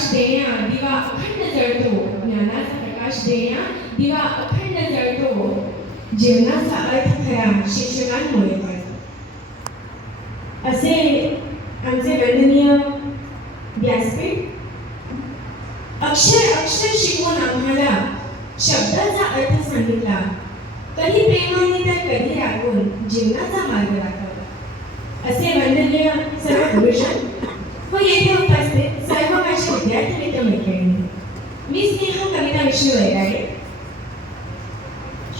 प्रकाश देण्या दिवा अखंड जळतो, ज्ञानाचा प्रकाश देण्या दिवा अखंड जळतो, जीवनाचा अर्थ खरा शिक्षकांमुळे कळतो. असे आमचे वंदनीय व्यासपीठ अक्षर अक्षर शिकवून आम्हाला शब्दाचा अर्थ सांगितला, कधी प्रेमाने तर कधी रागवून जीवनाचा मार्ग दाखवला. असे वंदनीय सर्व गुरुजन व येथे उपस्थित सर्व माझे विद्यार्थी मित्र मैत्रिणी, मी स्नेहा कविता विष्णू वैराडे,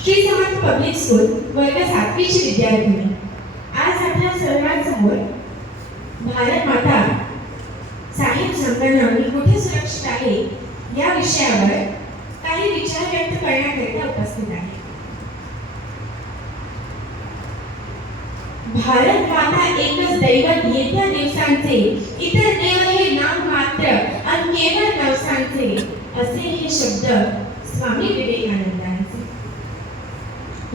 श्री समर्थ पब्लिक स्कूल वर्ग 7वीची विद्यार्थिनी. आज आपल्या सर्वांसमोर भारत माता साहेब संगणक मी कुठे सुरक्षित आहे या विषयावर काही विचार व्यक्त करण्याकरिता उपस्थित आहे. भारत माता एकच दैवत, येत्या दिवसांचे इतर देव हे नाम मात्र आणि केवळ नवसांचे, असे हे शब्द स्वामी विवेकानंदांचे.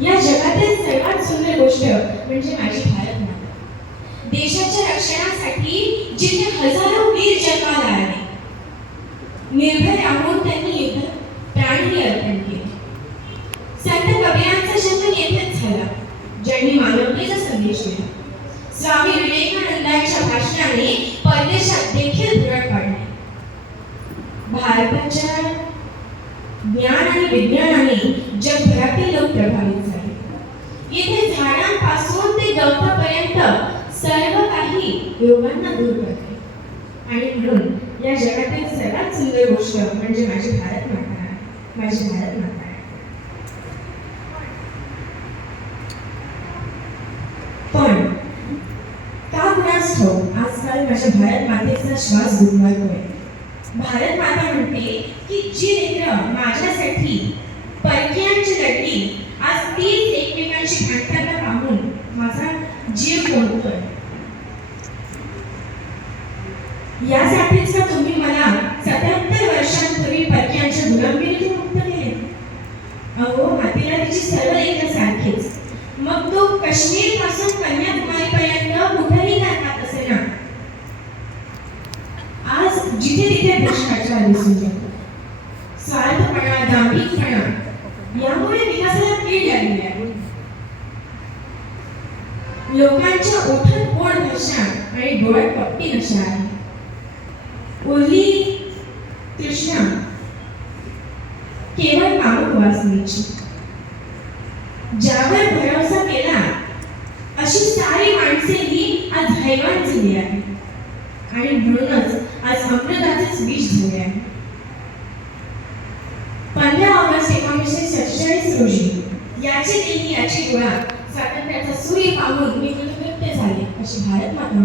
या जगातील सर्वात सुंदर गोष्ट म्हणजे माझी भारत माता. देशाच्या रक्षणासाठी जिथे हजारो वीर जन्माला आले, निर्भय राहून त्यांनी युद्ध प्राणही अर्पण केले. संत कबीरांचा जन्म येथेच झाला, ज्यांनी मानवतेचा संदेश दिला. स्वामी विवेकानंदांच्या भाषणाने परदेशात देखील धुरळ पडले. भारताच्या ज्ञान आणि विज्ञानाने जगभरातील लोक प्रभावित झाले. येथे झाडांपासून ते गवतापर्यंत सर्व काही रोगांना दूर करते. आणि म्हणून या जगातील सर्वात सुंदर गोष्ट म्हणजे माझी भारत माता आहे, माझी भारत माता आहे. पण का कुणास ठाऊक आजकाल माझ्या भारत मातेचा श्वास गुदमरतोय. भारत माता म्हणते की जी लेकरं माझ्यासाठी परक्यांची लढली, आज तीच एकमेकांशी भांडताना पाहून माझा जीव कोंडतोय. यासाठीच का तुम्ही मला 77 वर्षांपूर्वी परक्यांच्या गुलामगिरीतून मुक्त केले? अहो, मातेला तिची सर्व लेकरं सारखीच, मग तो काश्मीर पासून कन्याकुमारीपर्यंत कुठेही करतात असे ना. आज जिथे तिथे भ्रष्टाचार दिसून येतो, स्वार्थपणा, दांभिकपणा यामुळे विकासाला कीड लागली आहे. लोकांच्या ओठात गोड भाषा आणि डोळ्यात कपटी नशा आहे. उरली तृष्णा केवळ कामुक वासनेची. ज्यावर भरोसा केला अशी सारी माणसेही आज हैवान झाली आहे. आणि म्हणूनच आज अमृताचेच बीज झाले आहे. 15 ऑगस्ट 1947 रोजी याची देही याची गोळा स्वातंत्र्याचा सूर्य पाहून मी कृतकृत्य झाले, अशी भारत माता